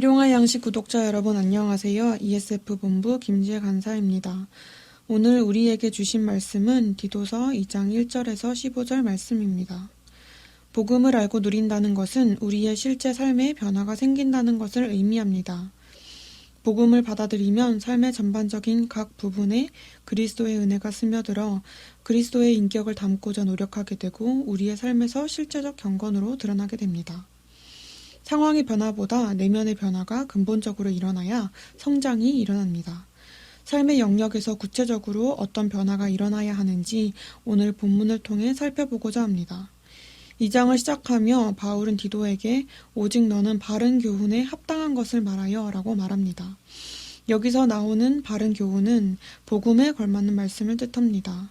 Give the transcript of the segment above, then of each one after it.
일용할 양식 구독자 여러분 안녕하세요. ESF 본부 김지혜 간사입니다. 오늘 우리에게 주신 말씀은 디도서 2장 1절에서 15절 말씀입니다. 복음을 알고 누린다는 것은 우리의 실제 삶에 변화가 생긴다는 것을 의미합니다. 복음을 받아들이면 삶의 전반적인 각 부분에 그리스도의 은혜가 스며들어 그리스도의 인격을 담고자 노력하게 되고 우리의 삶에서 실제적 경건으로 드러나게 됩니다. 상황의 변화보다 내면의 변화가 근본적으로 일어나야 성장이 일어납니다. 삶의 영역에서 구체적으로 어떤 변화가 일어나야 하는지 오늘 본문을 통해 살펴보고자 합니다. 이 장을 시작하며 바울은 디도에게 오직 너는 바른 교훈에 합당한 것을 말하여 라고 말합니다. 여기서 나오는 바른 교훈은 복음에 걸맞는 말씀을 뜻합니다.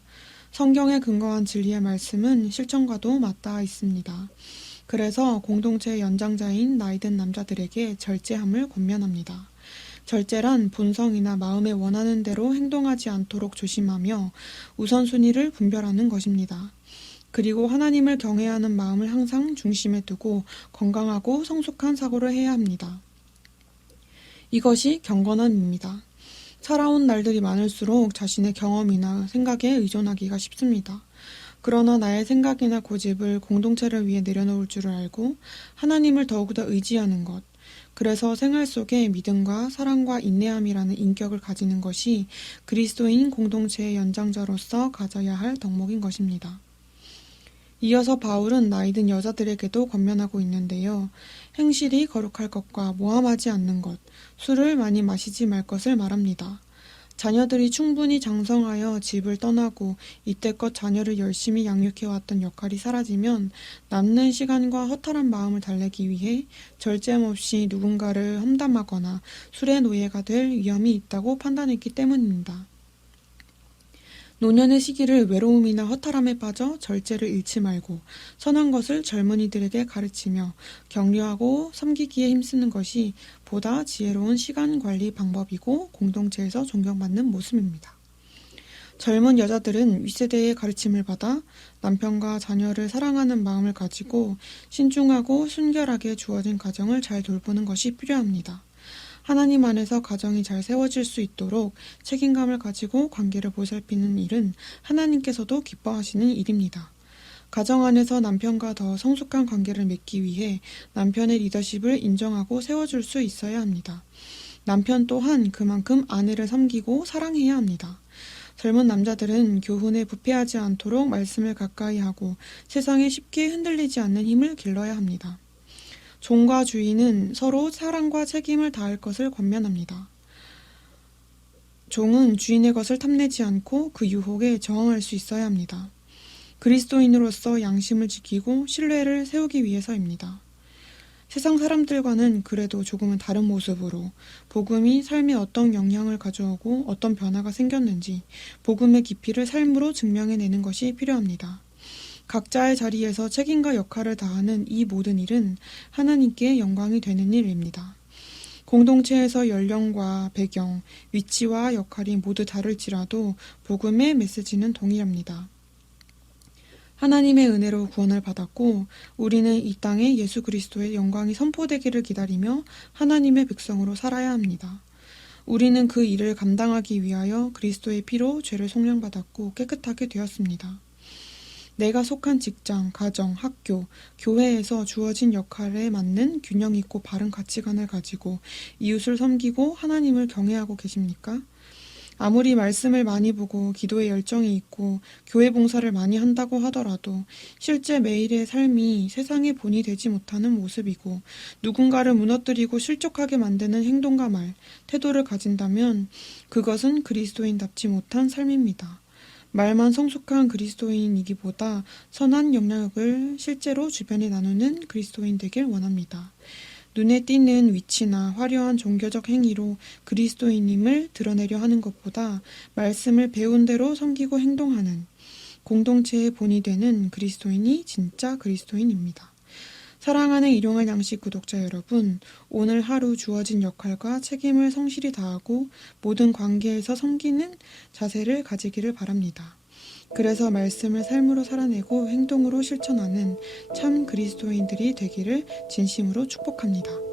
성경에 근거한 진리의 말씀은 실천과도 맞닿아 있습니다. 그래서 공동체의 연장자인 나이든 남자들에게 절제함을 권면합니다. 절제란 본성이나 마음에 원하는 대로 행동하지 않도록 조심하며 우선순위를 분별하는 것입니다. 그리고 하나님을 경외하는 마음을 항상 중심에 두고 건강하고 성숙한 사고를 해야 합니다. 이것이 경건함입니다. 살아온 날들이 많을수록 자신의 경험이나 생각에 의존하기가 쉽습니다. 그러나 나의 생각이나 고집을 공동체를 위해 내려놓을 줄을 알고 하나님을 더욱더 의지하는 것, 그래서 생활 속에 믿음과 사랑과 인내함이라는 인격을 가지는 것이 그리스도인 공동체의 연장자로서 가져야 할 덕목인 것입니다. 이어서 바울은 나이든 여자들에게도 권면하고 있는데요. 행실이 거룩할 것과 모함하지 않는 것, 술을 많이 마시지 말 것을 말합니다. 자녀들이 충분히 장성하여 집을 떠나고 이때껏 자녀를 열심히 양육해왔던 역할이 사라지면 남는 시간과 허탈한 마음을 달래기 위해 절제함 없이 누군가를 험담하거나 술의 노예가 될 위험이 있다고 판단했기 때문입니다. 노년의 시기를 외로움이나 허탈함에 빠져 절제를 잃지 말고 선한 것을 젊은이들에게 가르치며 격려하고 섬기기에 힘쓰는 것이 보다 지혜로운 시간 관리 방법이고 공동체에서 존경받는 모습입니다. 젊은 여자들은 윗세대의 가르침을 받아 남편과 자녀를 사랑하는 마음을 가지고 신중하고 순결하게 주어진 가정을 잘 돌보는 것이 필요합니다. 하나님 안에서 가정이 잘 세워질 수 있도록 책임감을 가지고 관계를 보살피는 일은 하나님께서도 기뻐하시는 일입니다. 가정 안에서 남편과 더 성숙한 관계를 맺기 위해 남편의 리더십을 인정하고 세워줄 수 있어야 합니다. 남편 또한 그만큼 아내를 섬기고 사랑해야 합니다. 젊은 남자들은 교훈에 부패하지 않도록 말씀을 가까이 하고 세상에 쉽게 흔들리지 않는 힘을 길러야 합니다. 종과 주인은 서로 사랑과 책임을 다할 것을 권면합니다. 종은 주인의 것을 탐내지 않고 그 유혹에 저항할 수 있어야 합니다. 그리스도인으로서 양심을 지키고 신뢰를 세우기 위해서입니다. 세상 사람들과는 그래도 조금은 다른 모습으로 복음이 삶에 어떤 영향을 가져오고 어떤 변화가 생겼는지 복음의 깊이를 삶으로 증명해내는 것이 필요합니다. 각자의 자리에서 책임과 역할을 다하는 이 모든 일은 하나님께 영광이 되는 일입니다. 공동체에서 연령과 배경, 위치와 역할이 모두 다를지라도 복음의 메시지는 동일합니다. 하나님의 은혜로 구원을 받았고 우리는 이 땅에 예수 그리스도의 영광이 선포되기를 기다리며 하나님의 백성으로 살아야 합니다. 우리는 그 일을 감당하기 위하여 그리스도의 피로 죄를 속량받았고 깨끗하게 되었습니다. 내가 속한 직장, 가정, 학교, 교회에서 주어진 역할에 맞는 균형 있고 바른 가치관을 가지고 이웃을 섬기고 하나님을 경외하고 계십니까? 아무리 말씀을 많이 보고 기도에 열정이 있고 교회 봉사를 많이 한다고 하더라도 실제 매일의 삶이 세상의 본이 되지 못하는 모습이고 누군가를 무너뜨리고 실족하게 만드는 행동과 말, 태도를 가진다면 그것은 그리스도인답지 못한 삶입니다. 말만 성숙한 그리스도인이기보다 선한 영향력을 실제로 주변에 나누는 그리스도인 되길 원합니다. 눈에 띄는 위치나 화려한 종교적 행위로 그리스도인임을 드러내려 하는 것보다 말씀을 배운 대로 섬기고 행동하는 공동체의 본이 되는 그리스도인이 진짜 그리스도인입니다. 사랑하는 일용할 양식 구독자 여러분, 오늘 하루 주어진 역할과 책임을 성실히 다하고 모든 관계에서 섬기는 자세를 가지기를 바랍니다. 그래서 말씀을 삶으로 살아내고 행동으로 실천하는 참 그리스도인들이 되기를 진심으로 축복합니다.